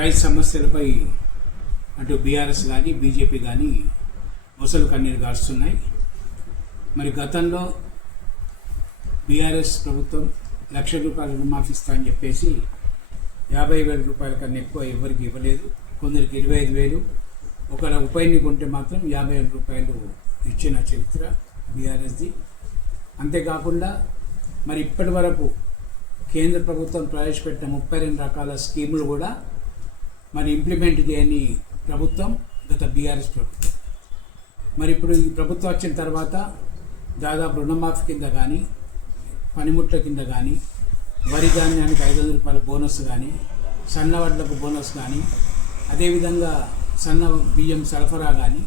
రైతు సమస్యలపై అటు బీఆర్ఎస్ కానీ బీజేపీ కానీ మొసలు కన్నీరు గారుస్తున్నాయి. మరి గతంలో బీఆర్ఎస్ ప్రభుత్వం ₹1,00,000 రుణమాఫీ ఇస్తా అని చెప్పేసి 50,000 రూపాయల కన్నా ఎక్కువ ఎవరికి ఇవ్వలేదు. కొందరికి 25,000, ఒకవేళ ఉప ఎన్నిక ఉంటే మాత్రం 50,000 రూపాయలు ఇచ్చిన చరిత్ర బీఆర్ఎస్ది. అంతేకాకుండా మరి ఇప్పటి వరకు కేంద్ర ప్రభుత్వం ప్రవేశపెట్టిన 32 రకాల స్కీములు కూడా మరి ఇంప్లిమెంట్ చేయని ప్రభుత్వం గత బీఆర్ఎస్ ప్రభుత్వం. మరి ఇప్పుడు ఈ ప్రభుత్వం వచ్చిన తర్వాత దాదాపు రుణమాఫీ కింద కానీ, పనిముట్ల కింద కానీ, వరి ధాన్యానికి 500 రూపాయల బోనస్ కానీ, సన్న వడ్లకు బోనస్ కానీ, అదేవిధంగా సన్న బియ్యం సరఫరా కానీ,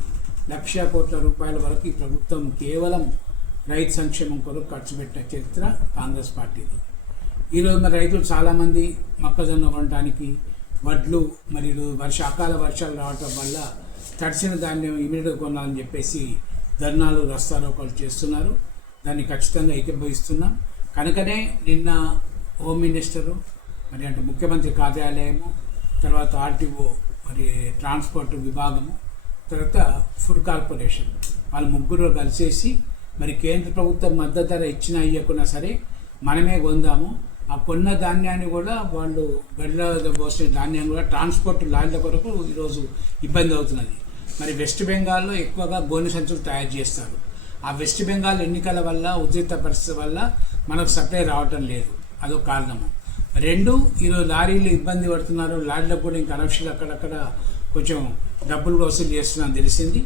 ₹1,00,000 కోట్ల వరకు ఈ ప్రభుత్వం కేవలం రైతు సంక్షేమం కొరకు ఖర్చు పెట్టిన చరిత్ర కాంగ్రెస్ పార్టీది. ఈరోజు మరి రైతులు చాలామంది మొక్కజొన్న కొనడానికి, వడ్లు మరియు అకాల వర్షాలు రావటం వల్ల తడిసిన ధాన్యం ఇమీడియట్గా కొనాలని చెప్పేసి ధర్నాలు, రస్తారోకోలు చేస్తున్నారు. దాన్ని ఖచ్చితంగా ఏకీభవిస్తున్నాం. కనుకనే నిన్న హోమ్ మినిస్టరు, మరి అంటే ముఖ్యమంత్రి కార్యాలయము, తర్వాత ఆర్టీఓ, మరి ట్రాన్స్పోర్ట్ విభాగము, తర్వాత ఫుడ్ కార్పొరేషన్ వాళ్ళు ముగ్గురు కలిసేసి మరి కేంద్ర ప్రభుత్వం మద్దతు ధర ఇచ్చినా ఇవ్వకున్నా సరే మనమే కొందాము. ఆ కొన్న ధాన్యాన్ని కూడా వాళ్ళు గడ్డలో పోసిన ధాన్యాన్ని కూడా ట్రాన్స్పోర్ట్ లారీల కొరకు ఈరోజు ఇబ్బంది అవుతున్నది. మరి వెస్ట్ బెంగాల్లో ఎక్కువగా గోనె సంచులు తయారు చేస్తారు. ఆ వెస్ట్ బెంగాల్ ఎన్నికల వల్ల, ఉద్రిక్త పరిస్థితి వల్ల మనకు సప్లై రావటం లేదు. అదొక కారణము. 2, ఈరోజు లారీలు ఇబ్బంది పడుతున్నారు. లారీలకు కూడా ఇంకా కరప్షన్ అక్కడక్కడ కొంచెం డబ్బులు వసూలు చేస్తున్నారని తెలిసింది.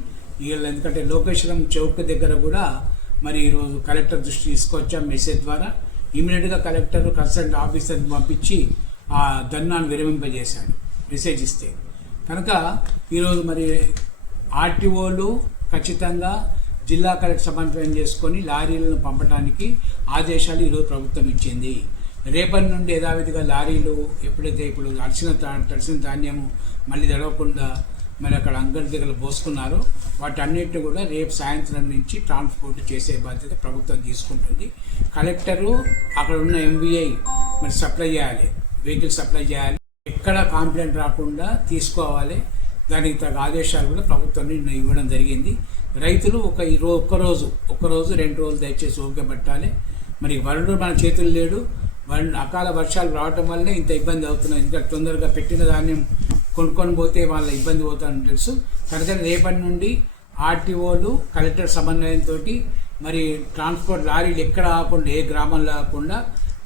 ఎందుకంటే లోకేశ్వరం చౌక్ దగ్గర కూడా మరి ఈరోజు కలెక్టర్ దృష్టి తీసుకొచ్చాం మెసేజ్ ద్వారా. ఇమీడియట్గా కలెక్టర్ కన్సల్ట్ ఆఫీసర్ని పంపించి ఆ ధర్నాను విరమింపజేశాడు మెసేజ్ ఇస్తే. కనుక ఈరోజు మరి ఆర్టీఓలు ఖచ్చితంగా జిల్లా కలెక్టర్ సమన్వయం చేసుకొని లారీలను పంపడానికి ఆదేశాలు ఈరోజు ప్రభుత్వం ఇచ్చింది. రేపటి నుండి యథావిధిగా లారీలు ఎప్పుడైతే ఇప్పుడు తడిసిన ధాన్యము మళ్ళీ తడవకుండా మరి అక్కడ అంగడి దగ్గర పోసుకున్నారో వాటన్నిటిని కూడా రేపు సాయంత్రం నుంచి ట్రాన్స్పోర్ట్ చేసే బాధ్యత ప్రభుత్వం తీసుకుంటుంది. కలెక్టరు అక్కడ ఉన్న ఎంబీఐ మరి సప్లై చేయాలి, వెహికల్ సప్లై చేయాలి, ఎక్కడ కంప్లైంట్ రాకుండా తీసుకోవాలి. దానికి తగ్గ ఆదేశాలు కూడా ప్రభుత్వం ఇవ్వడం జరిగింది. రైతులు ఒక్కరోజు 2 రోజులు దయచేసి ఓపిక పట్టాలి. మరి వరుడు మన చేతులు లేడు. అకాల వర్షాలు రావటం వల్లే ఇంత ఇబ్బంది అవుతున్నది. ఇంకా తొందరగా పెట్టిన ధాన్యం కొనుక్కొని పోతే వాళ్ళ ఇబ్బంది పోతారని తెలుసు. కనుక రేపటి నుండి ఆర్టీఓలు కలెక్టర్ సమన్వయంతో మరి ట్రాన్స్పోర్ట్ లారీలు ఎక్కడ ఆకుండా, ఏ గ్రామంలో ఆకుండా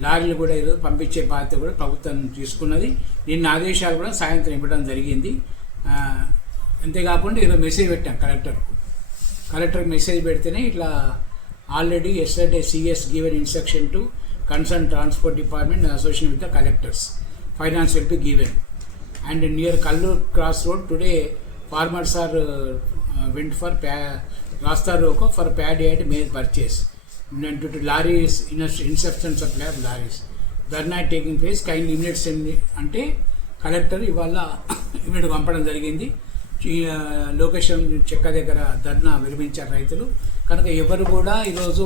లారీలు కూడా ఈరోజు పంపించే బాధ్యత కూడా ప్రభుత్వం తీసుకున్నది. నిన్న ఆదేశాలు కూడా సాయంత్రం ఇవ్వడం జరిగింది. అంతేకాకుండా ఈరోజు మెసేజ్ పెట్టాం కలెక్టర్కి మెసేజ్ పెడితేనే ఇట్లా already yesterday CS given instruction to concern transport department association with the collectors, finance will be given. And near Kallur Cross Road today, farmers are went for Rasta Roko for paddy and maize purchase. Due to lorries, insufficient supply of lorries. Dharna taking place, kindly immediate send అంటే collector ఇవాళ immediate పంపడం జరిగింది. Location చెక్క దగ్గర ధర్నా విరమించారు రైతులు. కనుక ఎవరు కూడా ఈరోజు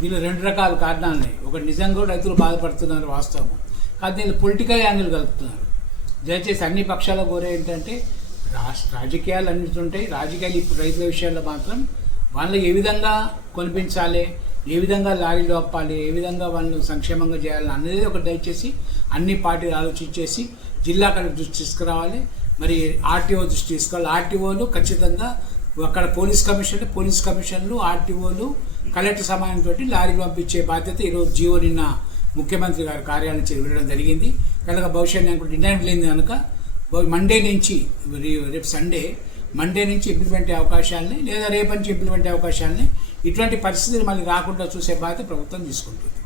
దీనిలో 2 రకాల కారణాలు ఉన్నాయి. ఒకటి నిజంగా రైతులు బాధపడుతున్నారు వాస్తవం, కానీ దీనిలో పొలిటికల్ యాంగిల్ కలుపుతున్నారు. దయచేసి అన్ని పక్షాల కోరే ఏంటంటే రాజకీయాలు అన్నింటుంటాయి. రాజకీయాలు ఇప్పుడు రైతుల విషయాల్లో మాత్రం వాళ్ళు ఏ విధంగా కొనిపించాలి, ఏ విధంగా లారీలు ఆపాలి, ఏ విధంగా వాళ్ళు సంక్షేమంగా చేయాలి అనేది ఒక దయచేసి అన్ని పార్టీలు ఆలోచించేసి జిల్లా కలెక్టర్ దృష్టి తీసుకురావాలి. మరి ఆర్టీఓ దృష్టి తీసుకోవాలి. ఆర్టీఓలు ఖచ్చితంగా అక్కడ పోలీస్ కమిషన్లు, ఆర్టీఓలు కలెక్టర్ సమయంతో లారీలు పంపించే బాధ్యత ఈరోజు జీవో నిన్న ముఖ్యమంత్రి గారి కార్యాలయం నుంచి వెళ్ళడం జరిగింది. కనుక భవిష్యత్తు నేను డిజైన్ లేదు కనుక మండే నుంచి, రేపు సండే, మండే నుంచి ఇంప్లిమెంట్ అయ్యే అవకాశాలని, లేదా రేపటి నుంచి ఇంప్లిమెంట్ అయ్యే అవకాశాలని, ఇటువంటి పరిస్థితులు మళ్ళీ రాకుండా చూసే బాధ్యత ప్రభుత్వం తీసుకుంటుంది.